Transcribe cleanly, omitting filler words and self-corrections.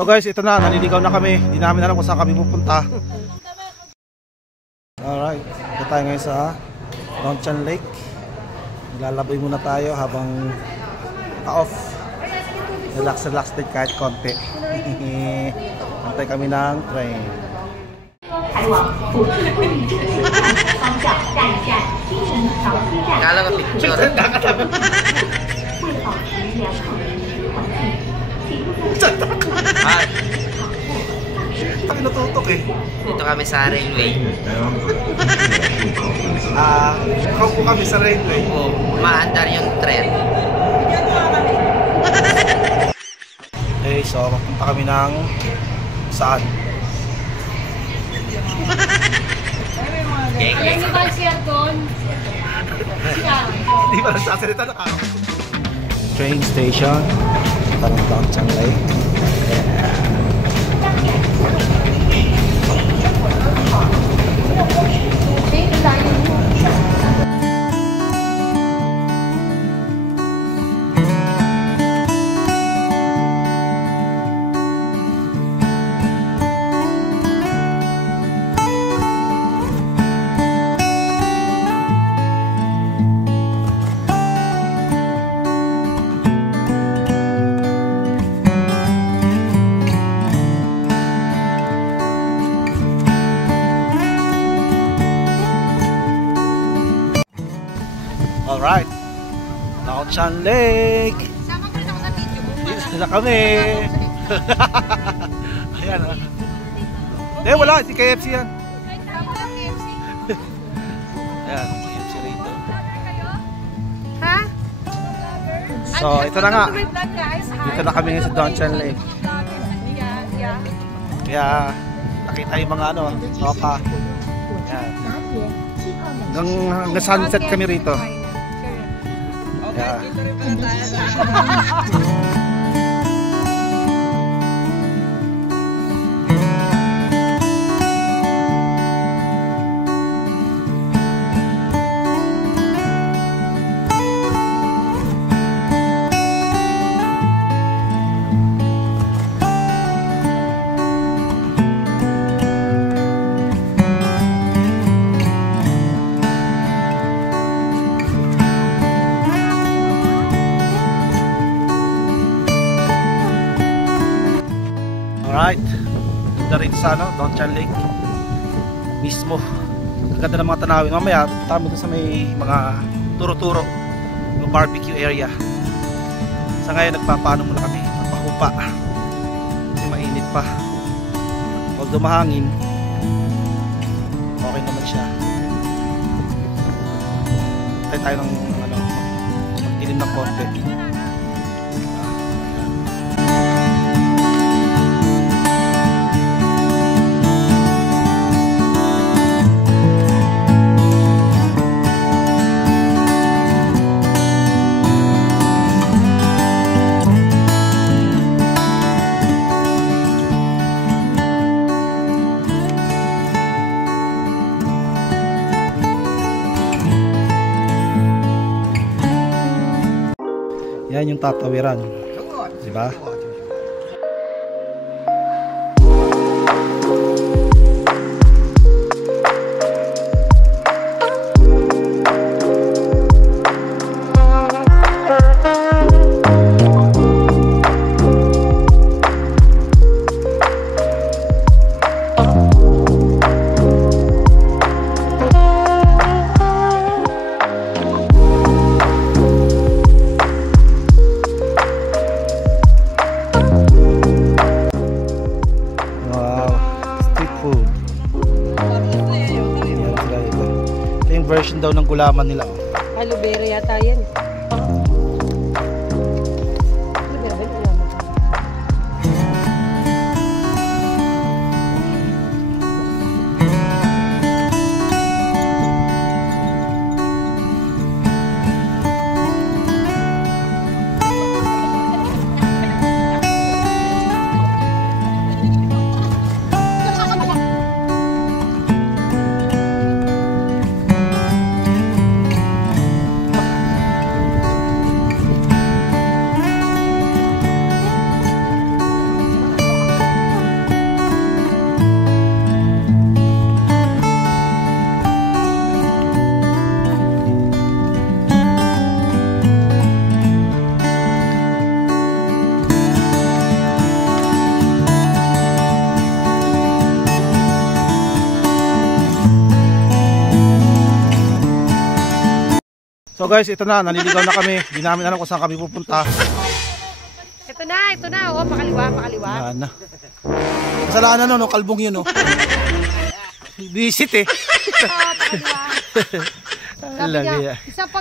So guys, ito na, naliligaw na kami. Hindi namin alam kung saan kami pupunta. Alright, ito tayo ngayon sa Dongchan Lake. Naglalabay muna tayo habang ka-off. Relax din kahit konti. Antay kami ng train. Kala ko picture. Ah, Pinututok eh. dito kami sa railway. Kaupo kami sa railway. Oh, maandar yung tren. Okay, so papunta kami ng saan? Geng. Hindi ba nagsasalita na ka? Train station. Parang Dongchan Lake. Alright, Dongchan Lake. Sama ko rin ako sa video mo. Dito na kami. Ayan ah. Eh wala, si KFC yan. Tama lang KFC. Ayan, KFC rito. Ha? So ito na nga. Dito na kami ngayon sa Dongchan Lake. Yeah. Kaya nakita yung mga ano, sofa. Ayan. Hanggang sunset kami rito. Yeah. Alright, ganda rin sa Dongchan Lake mismo. Ang ganda ng mga tanawin. Mamaya, tama doon sa may mga turo-turo, yung barbecue area. Sa ngayon, nagpapaano muna kami, nagpahupa. Kasi mainit pa. Although mahangin, okay naman siya. Tayo tayo ng magdilim ng konti. Yan yung tatawiran, di ba? Version daw ng gulaman nila. Aloe vera yata yan. So guys, ito na, naliligaw na kami. Hindi namin alam kung saan kami pupunta. Ito na. Oh, pakaliwa. Yan na. Kasalanan no, kalbong yun no. Visit eh. Oh, pakaliwa. Sabi Lagi niya, yan. isa pang